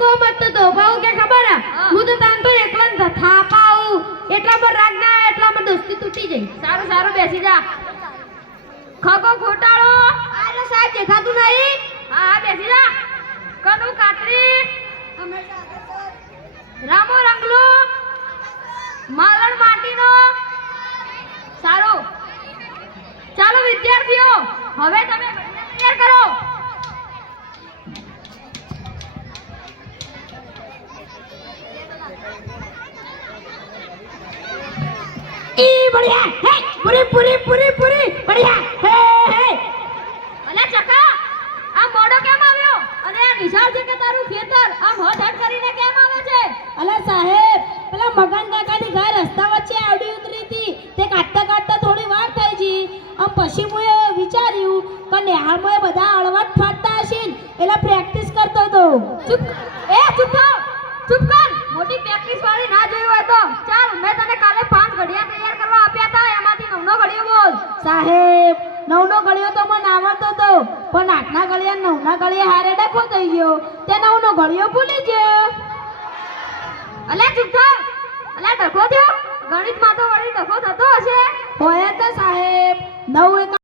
કો મત તો ભાવ કે ખબર હું તો તાન તો એકલા જ થાપાઉ એટલા પર રાગ ના એટલા માં દોસ્તી તૂટી જઈ સારું સારું બેસી જા ખગો ઘોટાળો અરે સાહેબ દેખાતું નહીં હા હા બેસી જા કનુ કાતરી રામો રંગલો માલણ માટીનો સારું ચાલો વિદ્યાર્થીઓ હવે તમે તૈયાર કરો એ બઢિયા હે પૂરી પૂરી પૂરી પૂરી બઢિયા હે અલે ચકા આ મોડો કેમ આવ્યો અને આ નિશાળ છે કે તારું ખેતર આમ હટ હટ કરીને કેમ આવે છે અલા સાહેબ પેલા મગન કાકાની ગાય રસ્તા વચ્ચે આવડી ઉતરી હતી તે કાઢતા કાઢતા થોડી વાર થઈ ગઈ આમ પછી મુએ વિચાર્યું કે નેહાળમાં બધા અળવાટ ફાટતા હશે એટલે પ્રેક્ટિસ કરતો હતો ચૂપ ચૂપ કર મોટી પ્રેક્ટિસ વાળી ના જોઈ હોય તો ચાલ મેં તને કાલે 5 ઘડિયા તૈયાર કરવા આપ્યા હતા એમાંથી 9નો ઘડિયો બોલ સાહેબ 9નો ઘડિયો તો મને આવડતો હતો પણ 8ના ઘડિયા 9ના ઘડિયા હારે ડખો થઈ ગયો તે 9નો ઘડિયો ભૂલી ગયો અલે ચૂપ થા અલે ડખો થયો ગણિતમાં તો વળી ડખો થતો હશે હોય તો સાહેબ 9